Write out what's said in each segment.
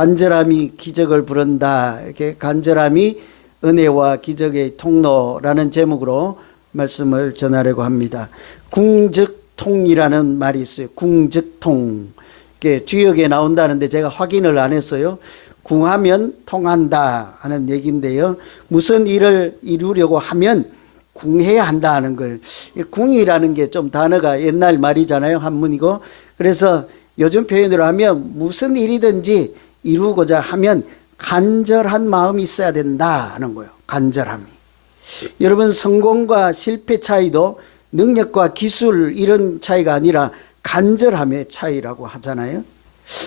간절함이 기적을 부른다. 이렇게 간절함이 은혜와 기적의 통로라는 제목으로 말씀을 전하려고 합니다. 궁즉통이라는 말이 있어요. 궁즉통. 이게 주역에 나온다는데 제가 확인을 안 했어요. 궁하면 통한다 하는 얘기인데요. 무슨 일을 이루려고 하면 궁해야 한다 하는 거예요. 궁이라는 게 좀 단어가 옛날 말이잖아요. 한문이고. 그래서 요즘 표현으로 하면 무슨 일이든지 이루고자 하면 간절한 마음이 있어야 된다 하는 거예요. 간절함이. 여러분, 성공과 실패 차이도 능력과 기술 이런 차이가 아니라 간절함의 차이라고 하잖아요.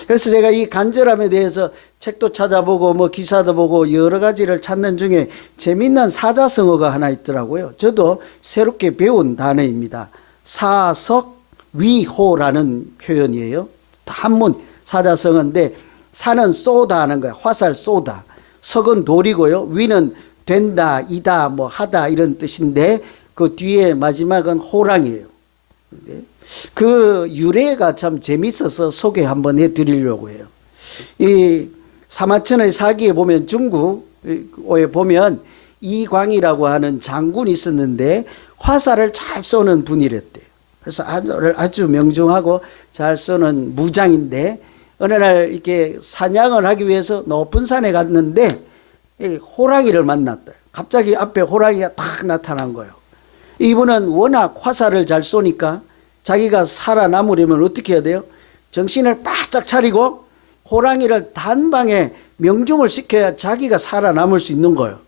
그래서 제가 이 간절함에 대해서 책도 찾아보고 뭐 기사도 보고 여러 가지를 찾는 중에 재미있는 사자성어가 하나 있더라고요. 저도 새롭게 배운 단어입니다. 사석위호라는 표현이에요. 한문 사자성어인데 사는 쏘다 하는 거예요. 화살 쏘다. 석은 돌이고요. 위는 된다, 이다, 뭐 하다 이런 뜻인데 그 뒤에 마지막은 호랑이에요. 그 유래가 참 재밌어서 소개 한번 해드리려고 해요. 이 사마천의 사기에 보면 중국에 보면 이광이라고 하는 장군이 있었는데 화살을 잘 쏘는 분이랬대요. 그래서 아주 명중하고 잘 쏘는 무장인데 어느 날 이렇게 사냥을 하기 위해서 높은 산에 갔는데 호랑이를 만났다. 갑자기 앞에 호랑이가 탁 나타난 거예요. 이분은 워낙 화살을 잘 쏘니까 자기가 살아남으려면 어떻게 해야 돼요? 정신을 바짝 차리고 호랑이를 단방에 명중을 시켜야 자기가 살아남을 수 있는 거예요.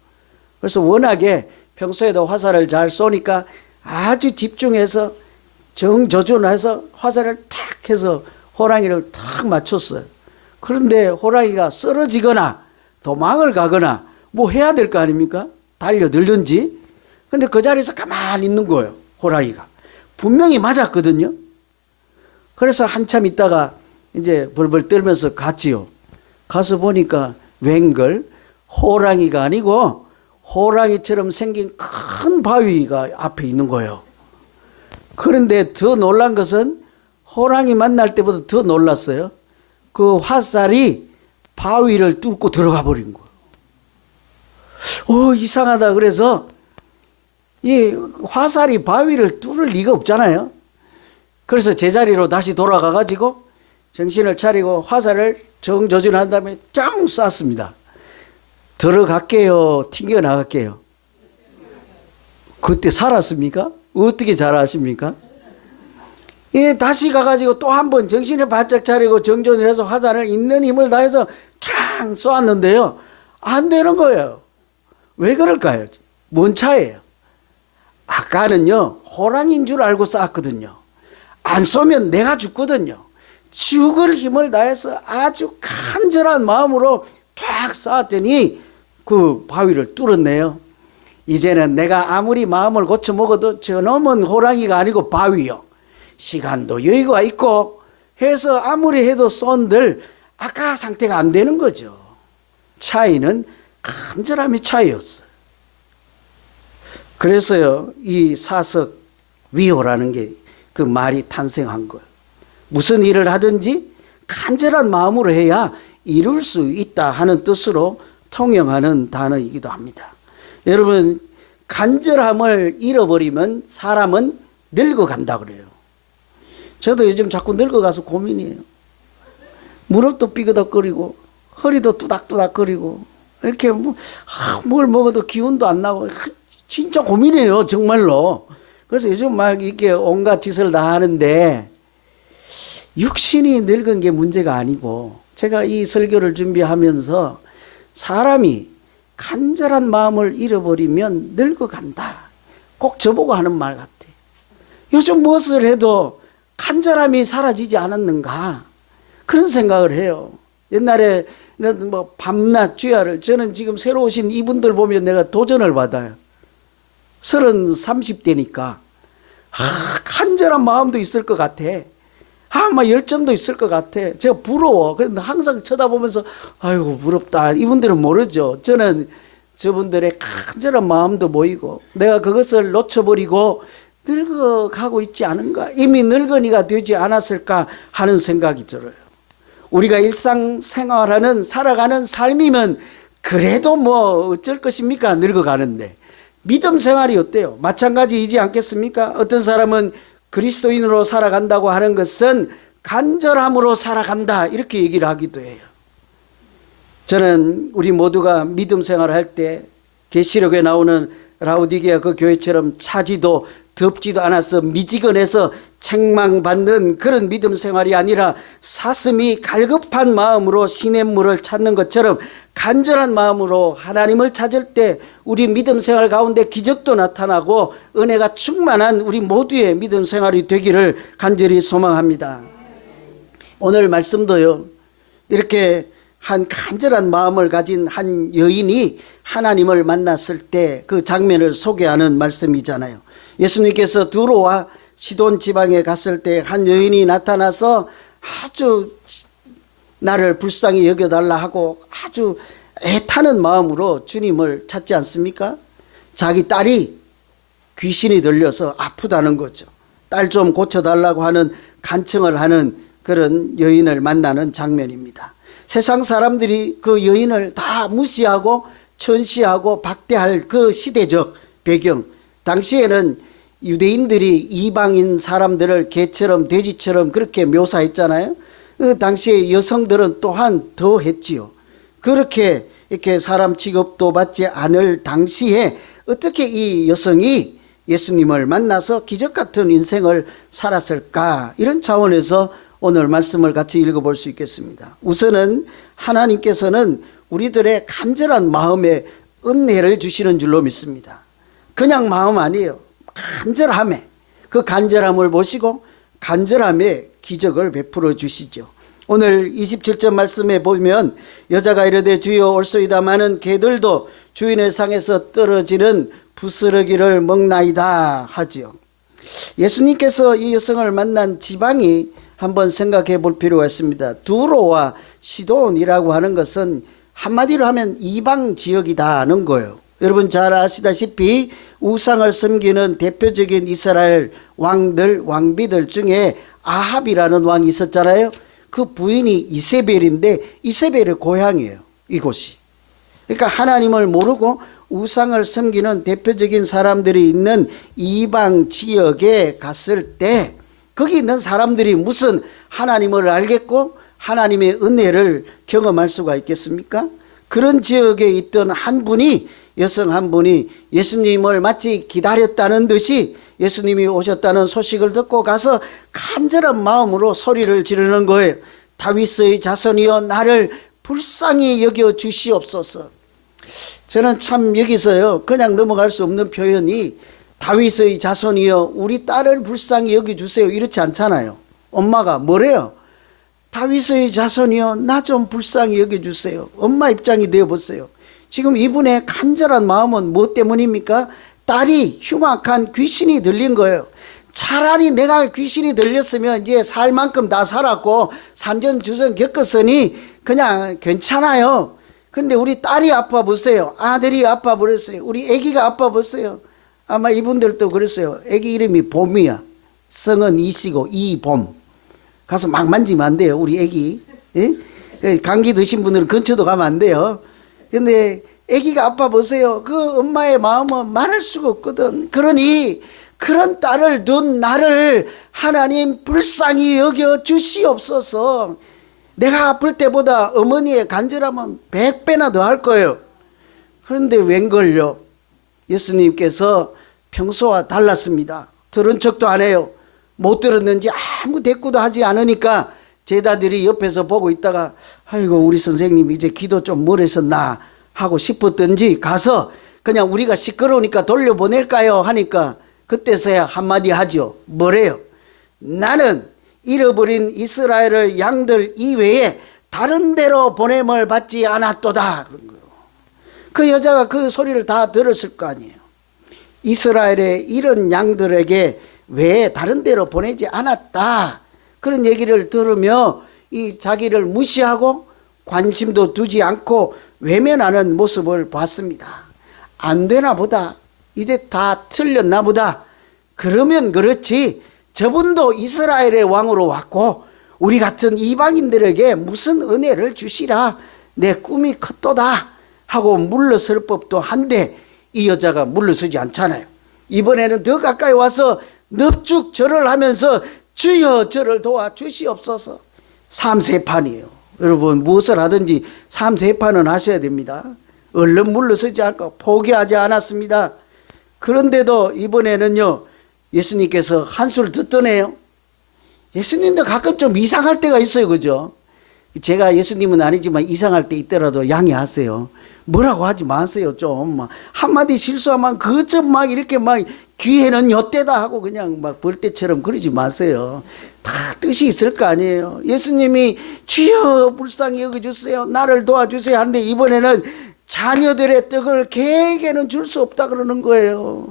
그래서 워낙에 평소에도 화살을 잘 쏘니까 아주 집중해서 정조준해서 화살을 탁 해서 호랑이를 탁 맞췄어요. 그런데 호랑이가 쓰러지거나 도망을 가거나 뭐 해야 될 거 아닙니까? 달려들든지. 근데 그 자리에서 가만히 있는 거예요. 호랑이가. 분명히 맞았거든요. 그래서 한참 있다가 이제 벌벌 떨면서 갔지요. 가서 보니까 웬걸 호랑이가 아니고 호랑이처럼 생긴 큰 바위가 앞에 있는 거예요. 그런데 더 놀란 것은 호랑이 만날 때보다 더 놀랐어요. 그 화살이 바위를 뚫고 들어가 버린 거예요. 이상하다. 그래서 이 화살이 바위를 뚫을 리가 없잖아요. 그래서 제자리로 다시 돌아가 가지고 정신을 차리고 화살을 정조준한 다음에 짱 쐈습니다. 들어갈게요, 튕겨 나갈게요. 그때 살았습니까? 어떻게 잘 아십니까? 다시 가가지고 또 한 번 정신을 바짝 차리고 정조준을 해서 화살을 있는 힘을 다해서 쫙 쏘았는데요. 안 되는 거예요. 왜 그럴까요? 뭔 차이예요? 아까는요, 호랑이인 줄 알고 쐈거든요. 안 쏘면 내가 죽거든요. 죽을 힘을 다해서 아주 간절한 마음으로 쫙 쐈더니 그 바위를 뚫었네요. 이제는 내가 아무리 마음을 고쳐 먹어도 저놈은 호랑이가 아니고 바위요. 시간도 여유가 있고 해서 아무리 해도 쏜들 아까 상태가 안 되는 거죠. 차이는 간절함의 차이였어요. 그래서요, 이 사석위호라는 게 그 말이 탄생한 거예요. 무슨 일을 하든지 간절한 마음으로 해야 이룰 수 있다 하는 뜻으로 통용하는 단어이기도 합니다. 여러분, 간절함을 잃어버리면 사람은 늙어간다 그래요. 저도 요즘 자꾸 늙어가서 고민이에요. 무릎도 삐그덕거리고 허리도 뚜닥뚜닥거리고 이렇게 뭘 먹어도 기운도 안 나고 진짜 고민이에요, 정말로. 그래서 요즘 막 이렇게 온갖 짓을 다 하는데 육신이 늙은 게 문제가 아니고, 제가 이 설교를 준비하면서 사람이 간절한 마음을 잃어버리면 늙어간다. 꼭 저보고 하는 말 같아. 요즘 무엇을 해도 간절함이 사라지지 않았는가, 그런 생각을 해요. 옛날에 뭐 밤낮 주야를, 저는 지금 새로 오신 이분들 보면 내가 도전을 받아요. 30대니까 간절한 마음도 있을 것 같아. 막 열정도 있을 것 같아. 제가 부러워. 그런데 항상 쳐다보면서 아이고 부럽다. 이분들은 모르죠. 저는 저분들의 간절한 마음도 보이고, 내가 그것을 놓쳐버리고 늙어가고 있지 않은가, 이미 늙은이가 되지 않았을까 하는 생각이 들어요. 우리가 일상생활하는 살아가는 삶이면 그래도 뭐 어쩔 것입니까? 늙어가는데. 믿음 생활이 어때요? 마찬가지이지 않겠습니까? 어떤 사람은 그리스도인으로 살아간다고 하는 것은 간절함으로 살아간다 이렇게 얘기를 하기도 해요. 저는 우리 모두가 믿음 생활을 할 때 계시록에 나오는 라오디게아 그 교회처럼 차지도 덥지도 않아서 미지근해서 책망받는 그런 믿음 생활이 아니라 사슴이 갈급한 마음으로 시냇물을 찾는 것처럼 간절한 마음으로 하나님을 찾을 때 우리 믿음 생활 가운데 기적도 나타나고 은혜가 충만한 우리 모두의 믿음 생활이 되기를 간절히 소망합니다. 오늘 말씀도요, 이렇게 한 간절한 마음을 가진 한 여인이 하나님을 만났을 때 그 장면을 소개하는 말씀이잖아요. 예수님께서 두로와 시돈 지방에 갔을 때 한 여인이 나타나서 아주 나를 불쌍히 여겨달라 하고 아주 애타는 마음으로 주님을 찾지 않습니까? 자기 딸이 귀신이 들려서 아프다는 거죠. 딸 좀 고쳐달라고 하는 간청을 하는 그런 여인을 만나는 장면입니다. 세상 사람들이 그 여인을 다 무시하고 천시하고 박대할 그 시대적 배경, 당시에는 유대인들이 이방인 사람들을 개처럼 돼지처럼 그렇게 묘사했잖아요. 그 당시에 여성들은 또한 더 했지요. 그렇게 이렇게 사람 취급도 받지 않을 당시에 어떻게 이 여성이 예수님을 만나서 기적 같은 인생을 살았을까, 이런 차원에서 오늘 말씀을 같이 읽어볼 수 있겠습니다. 우선은 하나님께서는 우리들의 간절한 마음에 은혜를 주시는 줄로 믿습니다. 그냥 마음 아니에요. 간절함에, 그 간절함을 보시고 간절함에 기적을 베풀어 주시죠. 오늘 27절 말씀에 보면 여자가 이르되 주여 올소이다마는 개들도 주인의 상에서 떨어지는 부스러기를 먹나이다 하지요. 예수님께서 이 여성을 만난 지방이 한번 생각해 볼 필요가 있습니다. 두로와 시돈이라고 하는 것은 한마디로 하면 이방 지역이다는 거예요. 여러분 잘 아시다시피 우상을 섬기는 대표적인 이스라엘 왕비들 중에 아합이라는 왕이 있었잖아요. 그 부인이 이세벨인데 이세벨의 고향이에요, 이곳이. 그러니까 하나님을 모르고 우상을 섬기는 대표적인 사람들이 있는 이방 지역에 갔을 때 거기 있는 사람들이 무슨 하나님을 알겠고 하나님의 은혜를 경험할 수가 있겠습니까? 그런 지역에 있던 한 분이, 여성 한 분이 예수님을 마치 기다렸다는 듯이 예수님이 오셨다는 소식을 듣고 가서 간절한 마음으로 소리를 지르는 거예요. 다윗의 자손이여 나를 불쌍히 여겨 주시옵소서. 저는 참 여기서요 그냥 넘어갈 수 없는 표현이 다윗의 자손이여 우리 딸을 불쌍히 여겨주세요 이렇지 않잖아요. 엄마가 뭐래요? 다윗의 자손이여 나 좀 불쌍히 여겨주세요. 엄마 입장이 되어보세요. 지금 이분의 간절한 마음은 무엇 때문입니까? 딸이 흉악한 귀신이 들린 거예요. 차라리 내가 귀신이 들렸으면 이제 살 만큼 다 살았고 산전주전 겪었으니 그냥 괜찮아요. 근데 우리 딸이 아파 보세요. 아들이 아파 버렸어요. 우리 아기가 아파 보세요. 아마 이분들도 그랬어요. 아기 이름이 봄이야. 성은 이씨고 이봄. 가서 막 만지면 안 돼요, 우리 아기. 예? 감기 드신 분들은 근처도 가면 안 돼요. 근데 아기가 아파 보세요. 그 엄마의 마음은 말할 수가 없거든. 그러니 그런 딸을 둔 나를 하나님 불쌍히 여겨 주시옵소서. 내가 아플 때보다 어머니의 간절함은 100배나 더 할 거예요. 그런데 웬걸요? 예수님께서 평소와 달랐습니다. 들은 척도 안 해요. 못 들었는지 아무 대꾸도 하지 않으니까 제자들이 옆에서 보고 있다가 아이고 우리 선생님 이제 기도 좀 멀어졌나 하고 싶었던지 가서 그냥 우리가 시끄러우니까 돌려보낼까요 하니까 그때서야 한마디 하죠. 뭐래요? 나는 잃어버린 이스라엘의 양들 이외에 다른 데로 보냄을 받지 않았도다. 그 여자가 그 소리를 다 들었을 거 아니에요. 이스라엘의 이런 양들에게 왜 다른 데로 보내지 않았다. 그런 얘기를 들으며 이 자기를 무시하고 관심도 두지 않고 외면하는 모습을 봤습니다. 안 되나 보다. 이제 다 틀렸나 보다. 그러면 그렇지 저분도 이스라엘의 왕으로 왔고 우리 같은 이방인들에게 무슨 은혜를 주시라, 내 꿈이 컸도다 하고 물러설 법도 한데 이 여자가 물러서지 않잖아요. 이번에는 더 가까이 와서 넙죽 절을 하면서 주여 저를 도와주시옵소서. 삼세판이에요. 여러분, 무엇을 하든지 삼세판은 하셔야 됩니다. 얼른 물러서지 않고 포기하지 않았습니다. 그런데도 이번에는요, 예수님께서 한수를 듣더네요. 예수님도 가끔 좀 이상할 때가 있어요. 그죠? 제가 예수님은 아니지만 이상할 때 있더라도 양해하세요. 뭐라고 하지 마세요. 좀 한마디 실수하면 그점 막 이렇게 막 기회는 요때다 하고 그냥 막 벌떼처럼 그러지 마세요. 다 뜻이 있을 거 아니에요. 예수님이 주여 불쌍히 여겨주세요, 나를 도와주세요 하는데 이번에는 자녀들의 떡을 개에게는 줄 수 없다 그러는 거예요.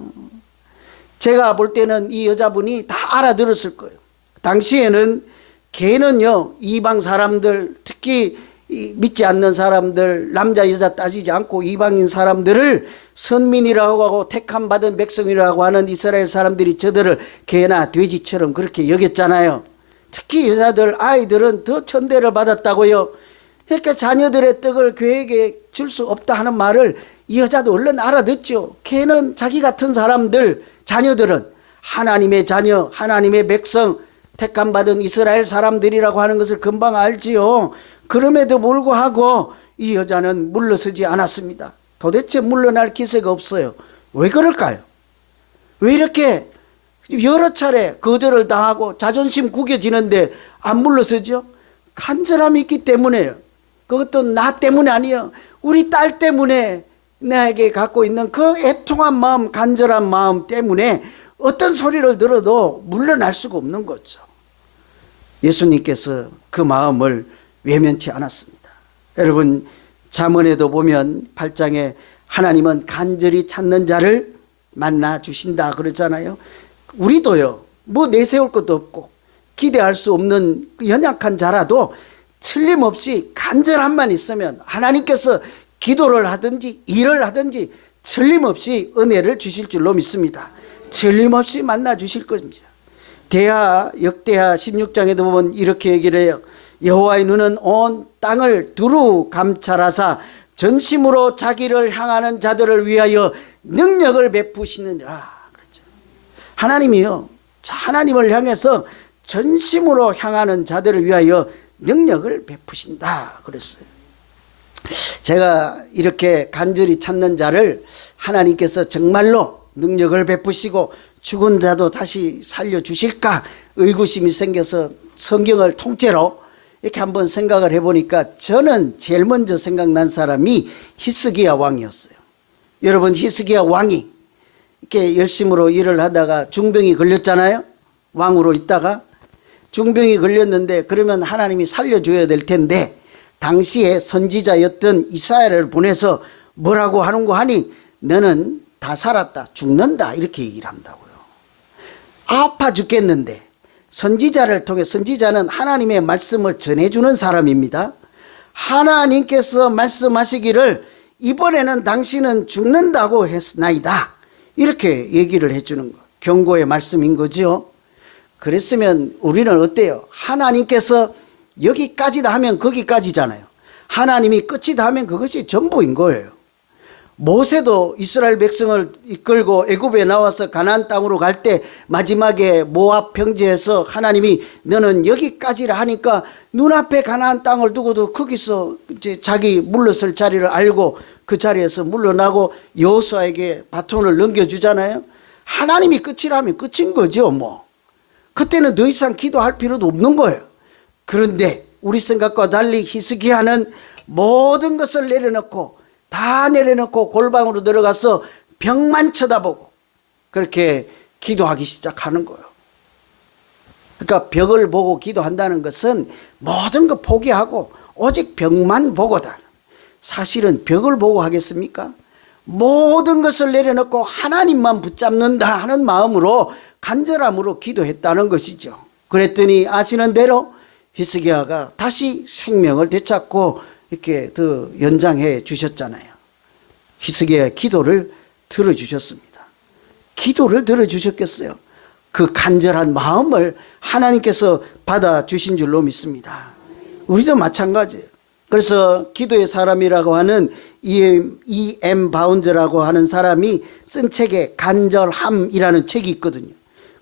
제가 볼 때는 이 여자분이 다 알아들었을 거예요. 당시에는 개는요, 이방 사람들, 특히 믿지 않는 사람들, 남자 여자 따지지 않고 이방인 사람들을 선민이라고 하고 택함 받은 백성이라고 하는 이스라엘 사람들이 저들을 개나 돼지처럼 그렇게 여겼잖아요. 특히 여자들, 아이들은 더 천대를 받았다고요. 그러니까 자녀들의 떡을 개에게 줄 수 없다 하는 말을 이 여자도 얼른 알아듣죠. 개는 자기 같은 사람들, 자녀들은 하나님의 자녀, 하나님의 백성, 택함 받은 이스라엘 사람들이라고 하는 것을 금방 알지요. 그럼에도 불구하고 이 여자는 물러서지 않았습니다. 도대체 물러날 기세가 없어요. 왜 그럴까요? 왜 이렇게 여러 차례 거절을 당하고 자존심 구겨지는데 안 물러서죠? 간절함이 있기 때문에요. 그것도 나 때문에 아니에요. 우리 딸 때문에, 나에게 갖고 있는 그 애통한 마음, 간절한 마음 때문에 어떤 소리를 들어도 물러날 수가 없는 거죠. 예수님께서 그 마음을 외면치 않았습니다. 여러분, 잠언에도 보면 8장에 하나님은 간절히 찾는 자를 만나 주신다 그러잖아요. 우리도요, 뭐 내세울 것도 없고 기대할 수 없는 연약한 자라도 틀림없이 간절함만 있으면 하나님께서 기도를 하든지 일을 하든지 틀림없이 은혜를 주실 줄로 믿습니다. 틀림없이 만나 주실 것입니다. 역대하 16장에도 보면 이렇게 얘기를 해요. 여호와의 눈은 온 땅을 두루 감찰하사 전심으로 자기를 향하는 자들을 위하여 능력을 베푸시느니라. 그렇죠. 하나님이요, 하나님을 향해서 전심으로 향하는 자들을 위하여 능력을 베푸신다 그랬어요. 제가 이렇게 간절히 찾는 자를 하나님께서 정말로 능력을 베푸시고 죽은 자도 다시 살려주실까 의구심이 생겨서 성경을 통째로 이렇게 한번 생각을 해보니까 저는 제일 먼저 생각난 사람이 히스기야 왕이었어요. 여러분, 히스기야 왕이 이렇게 열심으로 일을 하다가 중병이 걸렸잖아요. 왕으로 있다가 중병이 걸렸는데 그러면 하나님이 살려줘야 될 텐데 당시에 선지자였던 이사야를 보내서 뭐라고 하는 거 하니 너는 다 살았다, 죽는다 이렇게 얘기를 한다고요. 아파 죽겠는데 선지자를 통해, 선지자는 하나님의 말씀을 전해주는 사람입니다. 하나님께서 말씀하시기를 이번에는 당신은 죽는다고 했나이다 이렇게 얘기를 해주는 거, 경고의 말씀인 거죠. 그랬으면 우리는 어때요? 하나님께서 여기까지다 하면 거기까지잖아요. 하나님이 끝이다 하면 그것이 전부인 거예요. 모세도 이스라엘 백성을 이끌고 애굽에 나와서 가나안 땅으로 갈 때 마지막에 모압 평지에서 하나님이 너는 여기까지라 하니까 눈앞에 가나안 땅을 두고도 거기서 이제 자기 물러설 자리를 알고 그 자리에서 물러나고 여호수아에게 바톤을 넘겨주잖아요. 하나님이 끝이라면 끝인 거죠. 뭐 그때는 더 이상 기도할 필요도 없는 거예요. 그런데 우리 생각과 달리 히스기야는 모든 것을 내려놓고 다 내려놓고 골방으로 들어가서 벽만 쳐다보고 그렇게 기도하기 시작하는 거예요. 그러니까 벽을 보고 기도한다는 것은 모든 거 포기하고 오직 벽만 보고다. 사실은 벽을 보고 하겠습니까? 모든 것을 내려놓고 하나님만 붙잡는다 하는 마음으로 간절함으로 기도했다는 것이죠. 그랬더니 아시는 대로 히스기야가 다시 생명을 되찾고 이렇게 더 연장해 주셨잖아요. 히스기야의 기도를 들어주셨습니다. 기도를 들어주셨겠어요? 그 간절한 마음을 하나님께서 받아주신 줄로 믿습니다. 우리도 마찬가지예요. 그래서 기도의 사람이라고 하는 E.M. 바운즈라고 하는 사람이 쓴 책에 간절함이라는 책이 있거든요.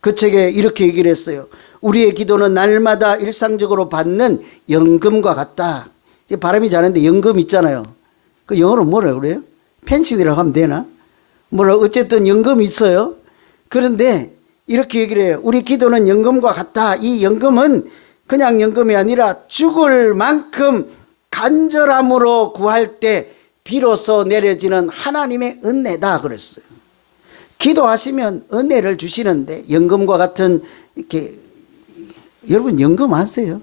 그 책에 이렇게 얘기를 했어요. 우리의 기도는 날마다 일상적으로 받는 연금과 같다. 발음이 잘하는데 연금 있잖아요. 그 영어로 뭐라 그래요? 펜션이라고 하면 되나? 뭐라 어쨌든 연금이 있어요. 그런데 이렇게 얘기를 해요. 우리 기도는 연금과 같다. 이 연금은 그냥 연금이 아니라 죽을 만큼 간절함으로 구할 때 비로소 내려지는 하나님의 은혜다 그랬어요. 기도하시면 은혜를 주시는데 연금과 같은 이렇게 여러분 연금 아세요?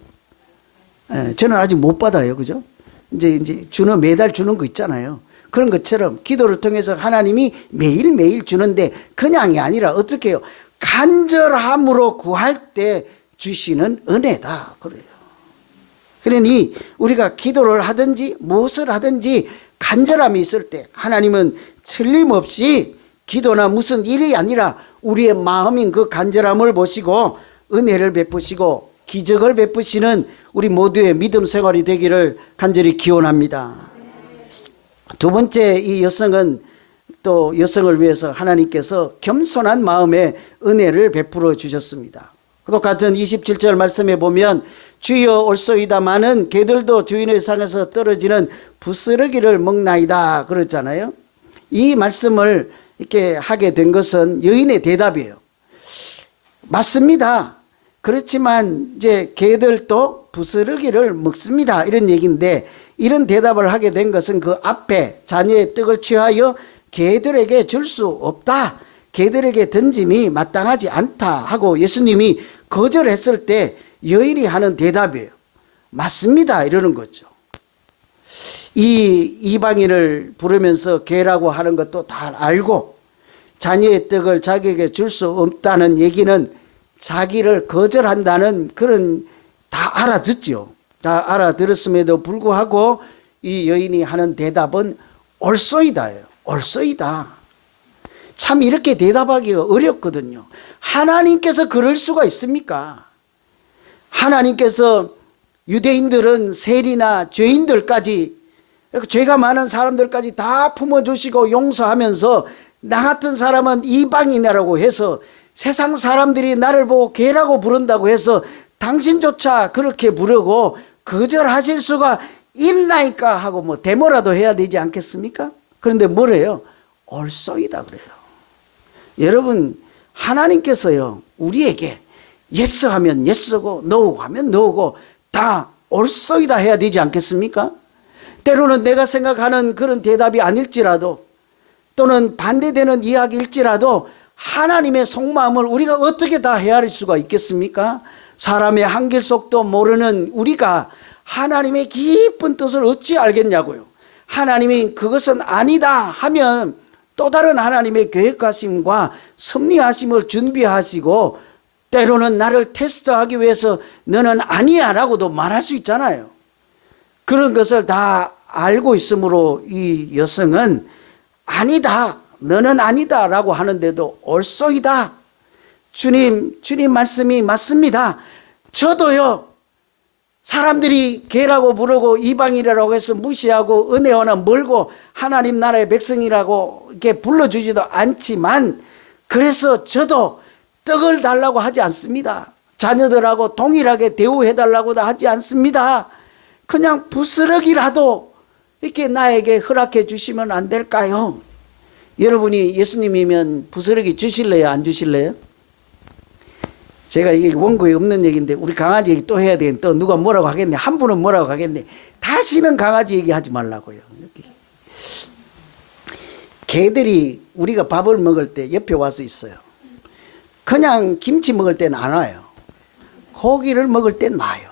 저는 아직 못 받아요. 그죠? 이제 매달 주는 거 있잖아요. 그런 것처럼 기도를 통해서 하나님이 매일매일 주는데 그냥이 아니라 어떻게 해요? 간절함으로 구할 때 주시는 은혜다 그래요. 그러니 우리가 기도를 하든지 무엇을 하든지 간절함이 있을 때 하나님은 틀림없이 기도나 무슨 일이 아니라 우리의 마음인 그 간절함을 보시고 은혜를 베푸시고 기적을 베푸시는 우리 모두의 믿음 생활이 되기를 간절히 기원합니다. 두 번째, 이 여성은 또 여성을 위해서 하나님께서 겸손한 마음에 은혜를 베풀어 주셨습니다. 똑같은 27절 말씀에 보면 주여 올소이다마는 개들도 주인의 상에서 떨어지는 부스러기를 먹나이다 그랬잖아요. 이 말씀을 이렇게 하게 된 것은 여인의 대답이에요. 맞습니다. 그렇지만 이제 개들도 부스러기를 먹습니다. 이런 얘기인데 이런 대답을 하게 된 것은 그 앞에 자녀의 떡을 취하여 개들에게 줄 수 없다. 개들에게 던짐이 마땅하지 않다 하고 예수님이 거절했을 때 여인이 하는 대답이에요. 맞습니다. 이러는 거죠. 이 이방인을 부르면서 개라고 하는 것도 다 알고 자녀의 떡을 자기에게 줄 수 없다는 얘기는 자기를 거절한다는 그런 다 알아듣죠. 다 알아들었음에도 불구하고 이 여인이 하는 대답은 올소이다예요. 올소이다. 참 이렇게 대답하기가 어렵거든요. 하나님께서 그럴 수가 있습니까? 하나님께서 유대인들은 세리나 죄인들까지 죄가 많은 사람들까지 다 품어주시고 용서하면서 나 같은 사람은 이방인이라고 해서 세상 사람들이 나를 보고 개라고 부른다고 해서 당신조차 그렇게 부르고 거절하실 수가 있나이까 하고 뭐 데모라도 해야 되지 않겠습니까? 그런데 뭐래요? 올소이다 그래요. 여러분 하나님께서요 우리에게 예스 하면 예스고 노 하면 노고 다 올소이다 해야 되지 않겠습니까? 때로는 내가 생각하는 그런 대답이 아닐지라도 또는 반대되는 이야기일지라도 하나님의 속마음을 우리가 어떻게 다 헤아릴 수가 있겠습니까? 사람의 한길 속도 모르는 우리가 하나님의 깊은 뜻을 어찌 알겠냐고요. 하나님이 그것은 아니다 하면 또 다른 하나님의 계획하심과 섭리하심을 준비하시고 때로는 나를 테스트하기 위해서 너는 아니야 라고도 말할 수 있잖아요. 그런 것을 다 알고 있으므로 이 여성은 아니다, 너는 아니다 라고 하는데도 올소이다. 주님 말씀이 맞습니다. 저도요 사람들이 개라고 부르고 이방인이라고 해서 무시하고 은혜와는 멀고 하나님 나라의 백성이라고 이렇게 불러주지도 않지만 그래서 저도 떡을 달라고 하지 않습니다. 자녀들하고 동일하게 대우해달라고도 하지 않습니다. 그냥 부스러기라도 이렇게 나에게 허락해 주시면 안 될까요? 여러분이 예수님이면 부스러기 주실래요? 안 주실래요? 제가 이게 원고에 없는 얘기인데 우리 강아지 얘기 또 해야 되겠네. 또 누가 뭐라고 하겠네. 한 분은 뭐라고 하겠네. 다시는 강아지 얘기하지 말라고요. 개들이 우리가 밥을 먹을 때 옆에 와서 있어요. 그냥 김치 먹을 때는 안 와요. 고기를 먹을 땐 와요.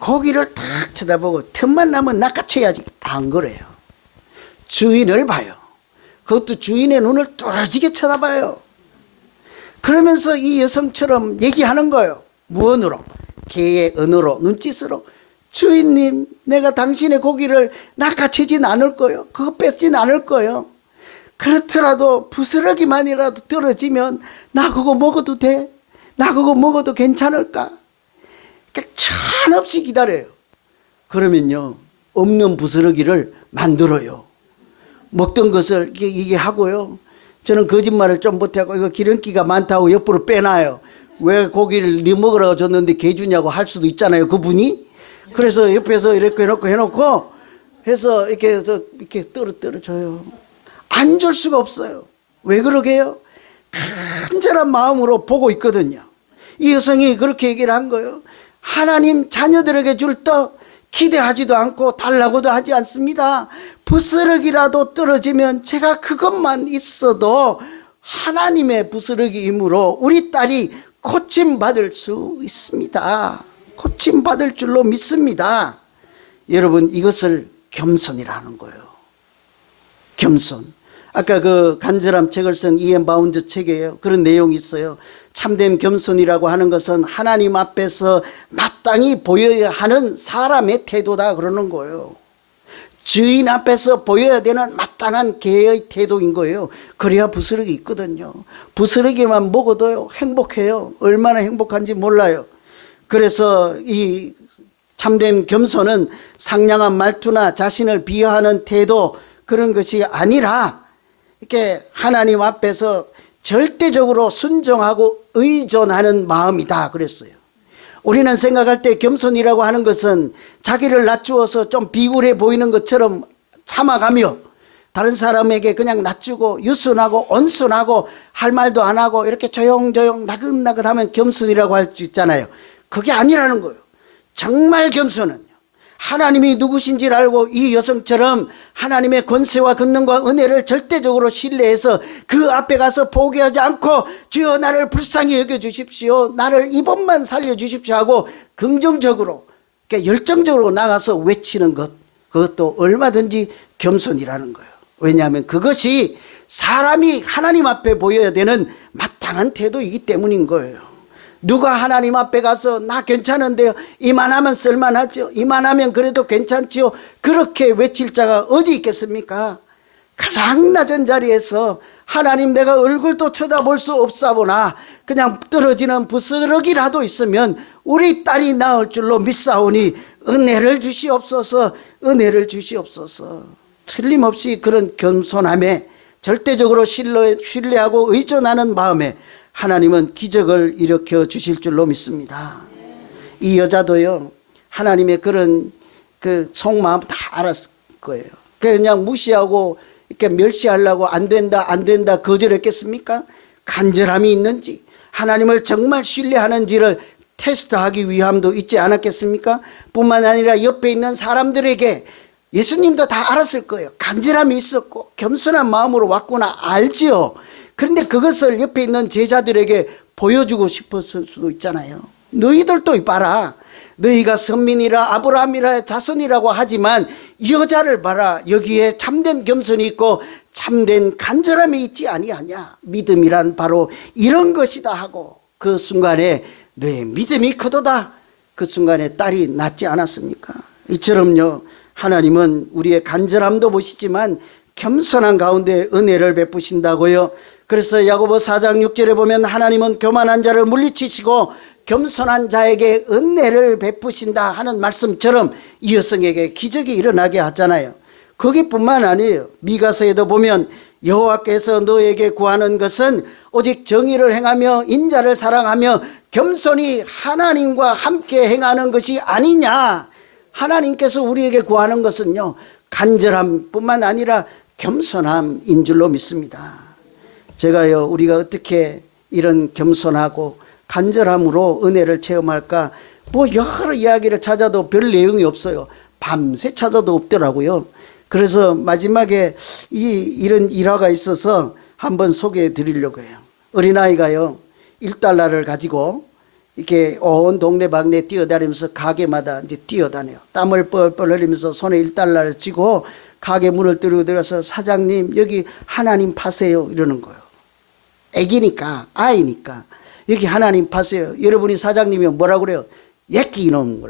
고기를 탁 쳐다보고 틈만 나면 낚아채야지. 안 그래요. 주인을 봐요. 그것도 주인의 눈을 뚫어지게 쳐다봐요. 그러면서 이 여성처럼 얘기하는 거예요. 무언으로? 개의 언어로, 눈짓으로. 주인님, 내가 당신의 고기를 낚아채진 않을 거예요. 그거 뺏진 않을 거예요. 그렇더라도 부스러기만이라도 떨어지면 나 그거 먹어도 돼? 나 그거 먹어도 괜찮을까? 그러니까 천없이 기다려요. 그러면요, 없는 부스러기를 만들어요. 먹던 것을 이게 하고요. 저는 거짓말을 좀 못하고 이거 기름기가 많다고 옆으로 빼놔요. 왜 고기를 네 먹으라고 줬는데 개 주냐고 할 수도 있잖아요, 그분이. 그래서 옆에서 이렇게 해놓고 해서 이렇게 떨어져요. 안 줄 수가 없어요. 왜 그러게요? 간절한 마음으로 보고 있거든요. 이 여성이 그렇게 얘기를 한 거예요. 하나님 자녀들에게 줄 떡 기대하지도 않고 달라고도 하지 않습니다. 부스러기라도 떨어지면 제가 그것만 있어도 하나님의 부스러기이므로 우리 딸이 고침받을 수 있습니다. 고침받을 줄로 믿습니다. 여러분, 이것을 겸손이라는 거예요. 겸손. 아까 그 간절함 책을 쓴 이엔 바운드 책이에요. 그런 내용이 있어요. 참된 겸손이라고 하는 것은 하나님 앞에서 마땅히 보여야 하는 사람의 태도다 그러는 거예요. 주인 앞에서 보여야 되는 마땅한 개의 태도인 거예요. 그래야 부스러기 있거든요. 부스러기만 먹어도요, 행복해요. 얼마나 행복한지 몰라요. 그래서 이 참된 겸손은 상냥한 말투나 자신을 비하하는 태도, 그런 것이 아니라 이렇게 하나님 앞에서 절대적으로 순종하고 의존하는 마음이다 그랬어요. 우리는 생각할 때 겸손이라고 하는 것은 자기를 낮추어서 좀 비굴해 보이는 것처럼 참아가며 다른 사람에게 그냥 낮추고 유순하고 온순하고 할 말도 안 하고 이렇게 조용조용 나긋나긋하면 겸손이라고 할 수 있잖아요. 그게 아니라는 거예요. 정말 겸손은 하나님이 누구신지를 알고 이 여성처럼 하나님의 권세와 권능과 은혜를 절대적으로 신뢰해서 그 앞에 가서 포기하지 않고 주여 나를 불쌍히 여겨주십시오, 나를 이번만 살려주십시오 하고 긍정적으로, 그러니까 열정적으로 나가서 외치는 것, 그것도 얼마든지 겸손이라는 거예요. 왜냐하면 그것이 사람이 하나님 앞에 보여야 되는 마땅한 태도이기 때문인 거예요. 누가 하나님 앞에 가서 나 괜찮은데요, 이만하면 쓸만하죠, 이만하면 그래도 괜찮지요, 그렇게 외칠 자가 어디 있겠습니까? 가장 낮은 자리에서 하나님 내가 얼굴도 쳐다볼 수 없사보나 그냥 떨어지는 부스러기라도 있으면 우리 딸이 나을 줄로 믿사오니 은혜를 주시옵소서, 은혜를 주시옵소서. 틀림없이 그런 겸손함에 절대적으로 신뢰하고 의존하는 마음에 하나님은 기적을 일으켜 주실 줄로 믿습니다. 이 여자도요, 하나님의 그런 그 속마음 다 알았을 거예요. 그냥 무시하고 이렇게 멸시하려고 안 된다 거절했겠습니까? 간절함이 있는지 하나님을 정말 신뢰하는지를 테스트하기 위함도 있지 않았겠습니까? 뿐만 아니라 옆에 있는 사람들에게, 예수님도 다 알았을 거예요. 간절함이 있었고 겸손한 마음으로 왔구나 알지요. 그런데 그것을 옆에 있는 제자들에게 보여주고 싶었을 수도 있잖아요. 너희들도 봐라, 너희가 선민이라 아브라함이라 자손이라고 하지만 이 여자를 봐라, 여기에 참된 겸손이 있고 참된 간절함이 있지 아니하냐, 믿음이란 바로 이런 것이다 하고 그 순간에 너의 믿음이 크도다, 그 순간에 딸이 낫지 않았습니까? 이처럼요, 하나님은 우리의 간절함도 보시지만 겸손한 가운데 은혜를 베푸신다고요. 그래서 야고보 4장 6절에 보면 하나님은 교만한 자를 물리치시고 겸손한 자에게 은혜를 베푸신다 하는 말씀처럼 이 여성에게 기적이 일어나게 하잖아요. 거기뿐만 아니에요. 미가서에도 보면 여호와께서 너에게 구하는 것은 오직 정의를 행하며 인자를 사랑하며 겸손히 하나님과 함께 행하는 것이 아니냐. 하나님께서 우리에게 구하는 것은요, 간절함뿐만 아니라 겸손함인 줄로 믿습니다. 제가요, 우리가 어떻게 이런 겸손하고 간절함으로 은혜를 체험할까, 뭐 여러 이야기를 찾아도 별 내용이 없어요. 밤새 찾아도 없더라고요. 그래서 마지막에 이런 일화가 있어서 한번 소개해 드리려고 해요. 어린아이가요, 1달러를 가지고 이렇게 온 동네방네 뛰어다니면서 가게마다 이제 뛰어다녀요. 땀을 뻘뻘 흘리면서 손에 1달러를 쥐고 가게 문을 뚫고 들어가서 사장님 여기 하나님 파세요 이러는 거예요. 애기니까, 아이니까 여기 하나님 파세요. 여러분이 사장님이면 뭐라고 그래요? 예끼 이놈,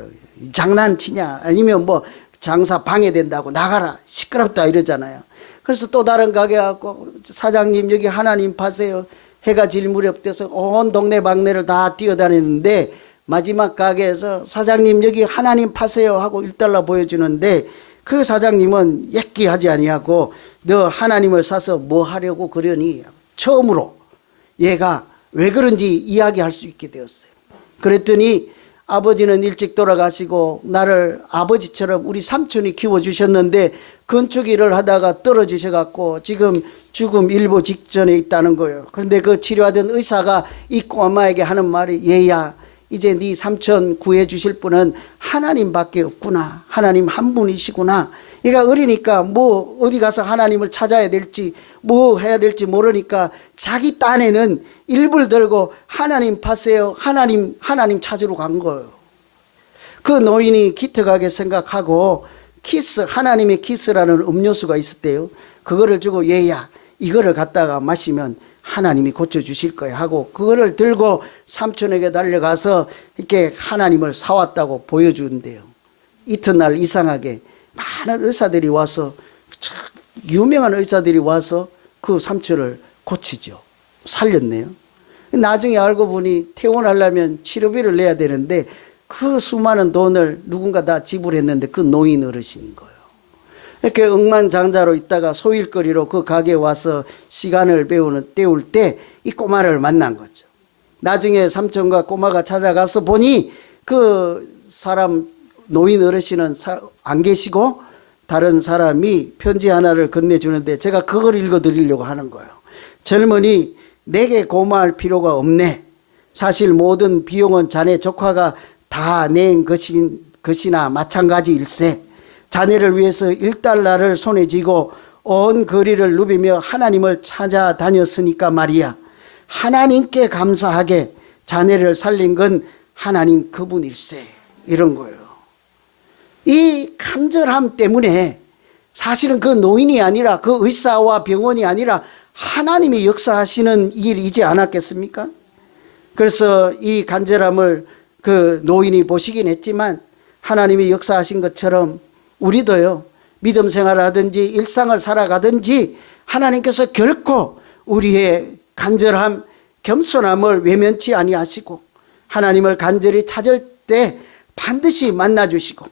장난치냐, 아니면 뭐 장사 방해된다고 나가라 시끄럽다 이러잖아요. 그래서 또 다른 가게 가고 사장님 여기 하나님 파세요. 해가 질 무렵 돼서 온 동네 방네를 다 뛰어다니는데 마지막 가게에서 사장님 여기 하나님 파세요 하고 1달러 보여주는데 그 사장님은 예끼하지 아니하고 너 하나님을 사서 뭐 하려고 그러니 처음으로 얘가 왜 그런지 이야기할 수 있게 되었어요. 그랬더니 아버지는 일찍 돌아가시고 나를 아버지처럼 우리 삼촌이 키워주셨는데 건축 일을 하다가 떨어지셔갖고 지금 죽음 일보 직전에 있다는 거예요. 그런데 그 치료하던 의사가 이 꼬마에게 하는 말이 얘야 이제 네 삼촌 구해주실 분은 하나님밖에 없구나. 하나님 한 분이시구나. 얘가 어리니까 뭐 어디 가서 하나님을 찾아야 될지 뭐 해야 될지 모르니까 자기 딴에는 일불 들고 하나님 파세요. 하나님 찾으러 간 거예요. 그 노인이 기특하게 생각하고 키스 하나님의 키스라는 음료수가 있었대요. 그거를 주고 얘야 이거를 갖다가 마시면 하나님이 고쳐주실 거야 하고 그거를 들고 삼촌에게 달려가서 이렇게 하나님을 사왔다고 보여주는데요. 이튿날 이상하게 많은 의사들이 와서 유명한 의사들이 와서 그 삼촌을 고치죠. 살렸네요. 나중에 알고 보니 퇴원하려면 치료비를 내야 되는데 그 수많은 돈을 누군가 다 지불했는데 그 노인 어르신인 거예요. 이렇게 억만장자로 있다가 소일거리로 그 가게에 와서 시간을 때울 때 이 꼬마를 만난 거죠. 나중에 삼촌과 꼬마가 찾아가서 보니 그 사람 노인 어르신은 안 계시고 다른 사람이 편지 하나를 건네주는데 제가 그걸 읽어드리려고 하는 거예요. 젊은이 내게 고마울 필요가 없네. 사실 모든 비용은 자네 조카가 다 낸 것이나 마찬가지일세. 자네를 위해서 1달러를 손에 쥐고 온 거리를 누비며 하나님을 찾아다녔으니까 말이야. 하나님께 감사하게 자네를 살린 건 하나님 그분일세. 이런 거예요. 이 간절함 때문에 사실은 그 노인이 아니라 그 의사와 병원이 아니라 하나님이 역사하시는 일이지 않았겠습니까? 그래서 이 간절함을 그 노인이 보시긴 했지만 하나님이 역사하신 것처럼 우리도요 믿음 생활하든지 일상을 살아가든지 하나님께서 결코 우리의 간절함 겸손함을 외면치 아니하시고 하나님을 간절히 찾을 때 반드시 만나주시고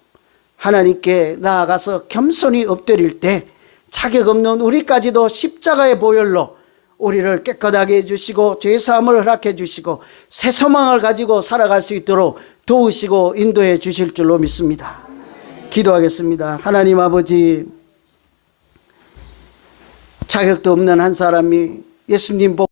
하나님께 나아가서 겸손히 엎드릴 때 자격 없는 우리까지도 십자가의 보혈로 우리를 깨끗하게 해주시고 죄사함을 허락해 주시고 새 소망을 가지고 살아갈 수 있도록 도우시고 인도해 주실 줄로 믿습니다. 기도하겠습니다. 하나님 아버지, 자격도 없는 한 사람이 예수님 보고